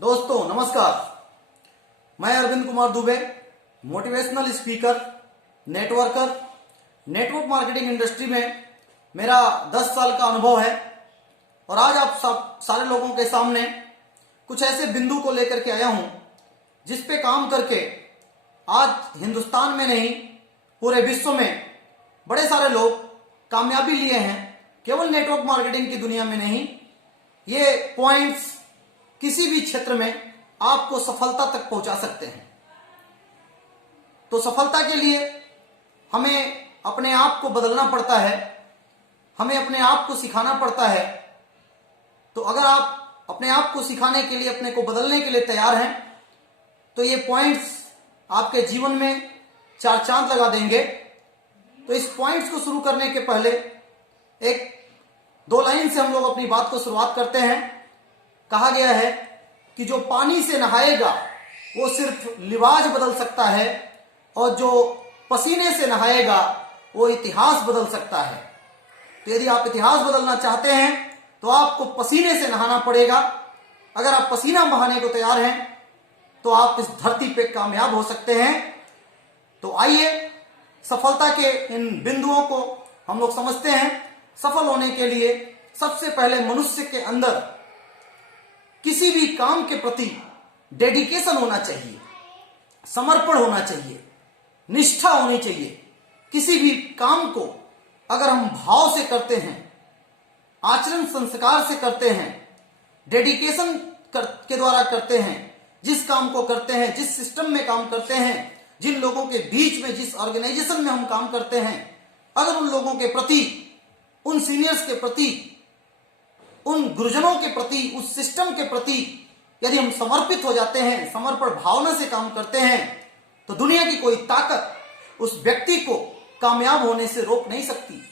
दोस्तों नमस्कार। मैं Arvind Kumar Dubey, motivational speaker, network marketing industry में मेरा 10 साल का अनुभव है और आज आप सब सारे लोगों के सामने कुछ ऐसे बिंदु को लेकर के आया हूं जिस पे काम करके आज हिंदुस्तान में नहीं पूरे विश्व में बड़े सारे लोग कामयाबी लिए हैं। केवल नेटवर्क मार्केटिंग की दुनिया में नहीं, ये पॉइंट्स किसी भी क्षेत्र में आपको सफलता तक पहुंचा सकते हैं। तो सफलता के लिए हमें अपने आप को बदलना पड़ता है, हमें अपने आप को सिखाना पड़ता है। तो अगर आप अपने आप को सिखाने के लिए, अपने को बदलने के लिए तैयार हैं तो ये पॉइंट्स आपके जीवन में चार चांद लगा देंगे। तो इस पॉइंट्स को शुरू करने के पहले एक दो लाइन से हम लोग अपनी बात को शुरुआत करते हैं। कहा गया है कि जो पानी से नहाएगा वो सिर्फ लिबास बदल सकता है और जो पसीने से नहाएगा वो इतिहास बदल सकता है। तो यदि आप इतिहास बदलना चाहते हैं तो आपको पसीने से नहाना पड़ेगा। अगर आप पसीना बहाने को तैयार हैं तो आप इस धरती पे कामयाब हो सकते हैं। तो आइए सफलता के इन बिंदुओं को हम लोग समझते हैं। सफल होने के लिए सबसे पहले मनुष्य के अंदर किसी भी काम के प्रति डेडिकेशन होना चाहिए, समर्पण होना चाहिए, निष्ठा होनी चाहिए। किसी भी काम को अगर हम भाव से करते हैं, आचरण संस्कार से करते हैं, डेडिकेशन के द्वारा करते हैं, जिस काम को करते हैं, जिस सिस्टम में काम करते हैं, जिन लोगों के बीच में, जिस ऑर्गेनाइजेशन में हम काम करते हैं, अगर उन लोगों के प्रति, उन सीनियर्स के प्रति, उन गुरुजनों के प्रति, उस सिस्टम के प्रति यदि हम समर्पित हो जाते हैं, समर्पण भावना से काम करते हैं, तो दुनिया की कोई ताकत उस व्यक्ति को कामयाब होने से रोक नहीं सकती।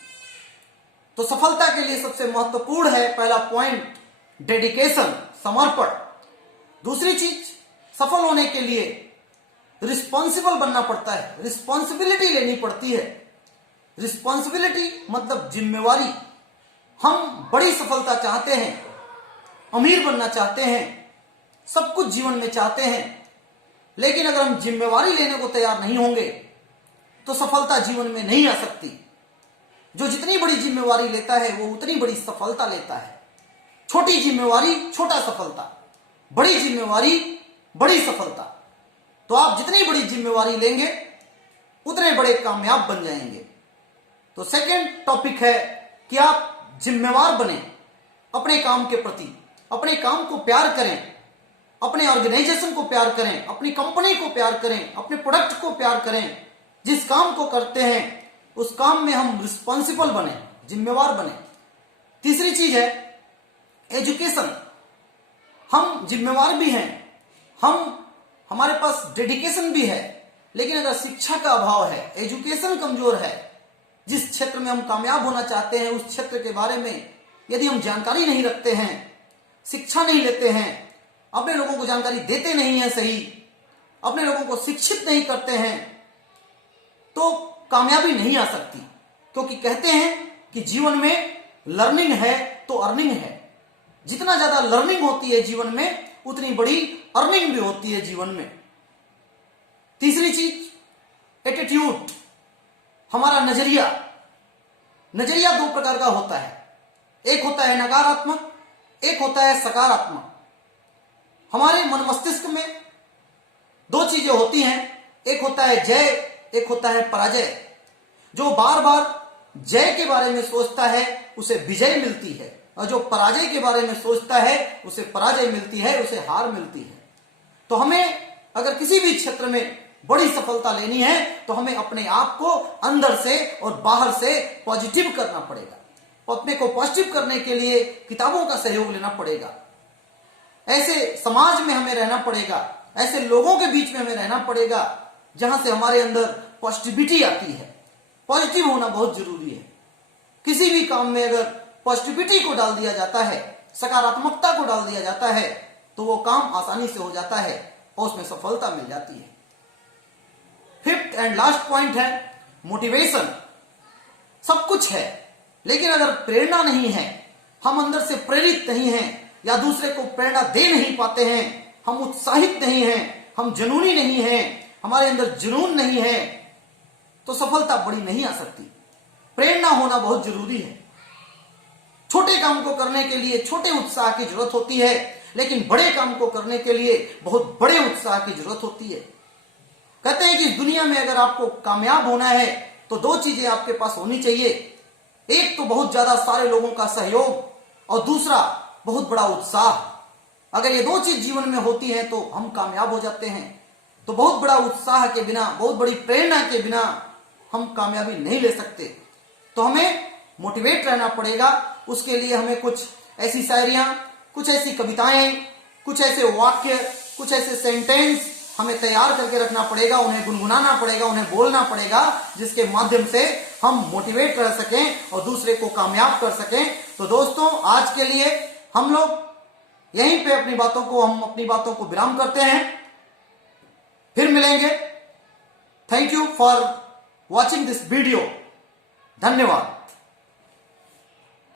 तो सफलता के लिए सबसे महत्वपूर्ण है पहला पॉइंट डेडिकेशन, समर्पण। दूसरी चीज, सफल होने के लिए रिस्पॉन्सिबल बनना पड़ता है, रिस्पॉन्सिबिलिटी लेनी पड़ती है। रिस्पॉन्सिबिलिटी मतलब जिम्मेवारी। हम बड़ी सफलता चाहते हैं, अमीर बनना चाहते हैं, सब कुछ जीवन में चाहते हैं, लेकिन अगर हम जिम्मेवारी लेने को तैयार नहीं होंगे तो सफलता जीवन में नहीं आ सकती। जो जितनी बड़ी जिम्मेवारी लेता है वो उतनी बड़ी सफलता लेता है। छोटी जिम्मेवारी छोटा सफलता, बड़ी जिम्मेवारी बड़ी सफलता। तो आप जितनी बड़ी जिम्मेवारी लेंगे उतने बड़े कामयाब बन जाएंगे। तो सेकंड टॉपिक है कि आप जिम्मेवार बने अपने काम के प्रति, अपने काम को प्यार करें, अपने ऑर्गेनाइजेशन को प्यार करें, अपनी कंपनी को प्यार करें, अपने प्रोडक्ट को प्यार करें। जिस काम को करते हैं उस काम में हम रिस्पॉन्सिबल बने, जिम्मेवार बने। तीसरी चीज है एजुकेशन। हम जिम्मेवार भी हैं, हमारे पास डेडिकेशन भी है, लेकिन अगर शिक्षा का अभाव है, एजुकेशन कमजोर है, जिस क्षेत्र में हम कामयाब होना चाहते हैं उस क्षेत्र के बारे में यदि हम जानकारी नहीं रखते हैं, शिक्षा नहीं लेते हैं, अपने लोगों को जानकारी देते नहीं है सही, अपने लोगों को शिक्षित नहीं करते हैं, तो कामयाबी नहीं आ सकती। क्योंकि कहते हैं कि जीवन में लर्निंग है तो अर्निंग है। जितना ज्यादा लर्निंग होती है जीवन में उतनी बड़ी अर्निंग भी होती है जीवन में। तीसरी चीज एटीट्यूड, हमारा नजरिया। नजरिया दो प्रकार का होता है, एक होता है नकारात्मक, एक होता है सकारात्मक। हमारे मन मस्तिष्क में दो चीजें होती हैं, एक होता है जय, एक होता है पराजय। जो बार बार जय के बारे में सोचता है उसे विजय मिलती है, और जो पराजय के बारे में सोचता है उसे पराजय मिलती है, उसे हार मिलती है। तो हमें अगर किसी भी क्षेत्र में बड़ी सफलता लेनी है तो हमें अपने आप को अंदर से और बाहर से पॉजिटिव करना पड़ेगा। अपने को पॉजिटिव करने के लिए किताबों का सहयोग लेना पड़ेगा, ऐसे समाज में हमें रहना पड़ेगा, ऐसे लोगों के बीच में हमें रहना पड़ेगा जहां से हमारे अंदर पॉजिटिविटी आती है। पॉजिटिव होना बहुत जरूरी है। किसी भी काम में अगर पॉजिटिविटी को डाल दिया जाता है, सकारात्मकता को डाल दिया जाता है, तो वो काम आसानी से हो जाता है और उसमें सफलता मिल जाती है। फिफ्थ एंड लास्ट पॉइंट है मोटिवेशन। सब कुछ है, लेकिन अगर प्रेरणा नहीं है, हम अंदर से प्रेरित नहीं हैं या दूसरे को प्रेरणा दे नहीं पाते हैं, हम उत्साहित नहीं हैं, हम जुनूनी नहीं हैं, हमारे अंदर जुनून नहीं है, तो सफलता बड़ी नहीं आ सकती। प्रेरणा होना बहुत जरूरी है। छोटे काम को करने के लिए छोटे उत्साह की जरूरत होती है, लेकिन बड़े काम को करने के लिए बहुत बड़े उत्साह की जरूरत होती है। कहते हैं कि इस दुनिया में अगर आपको कामयाब होना है तो दो चीजें आपके पास होनी चाहिए। एक तो बहुत ज्यादा सारे लोगों का सहयोग और दूसरा बहुत बड़ा उत्साह। अगर ये दो चीज जीवन में होती है तो हम कामयाब हो जाते हैं। तो बहुत बड़ा उत्साह के बिना, बहुत बड़ी प्रेरणा के बिना हम कामयाबी नहीं ले सकते। तो हमें मोटिवेट रहना पड़ेगा। उसके लिए हमें कुछ ऐसी शायरियां, कुछ ऐसी कविताएं, कुछ ऐसे वाक्य, कुछ ऐसे सेंटेंस हमें तैयार करके रखना पड़ेगा, उन्हें गुनगुनाना पड़ेगा, उन्हें बोलना पड़ेगा, जिसके माध्यम से हम मोटिवेट रह सकें और दूसरे को कामयाब कर सकें। तो दोस्तों, आज के लिए हम लोग यहीं पे अपनी बातों को विराम करते हैं। फिर मिलेंगे। Thank you for watching this video. धन्यवाद।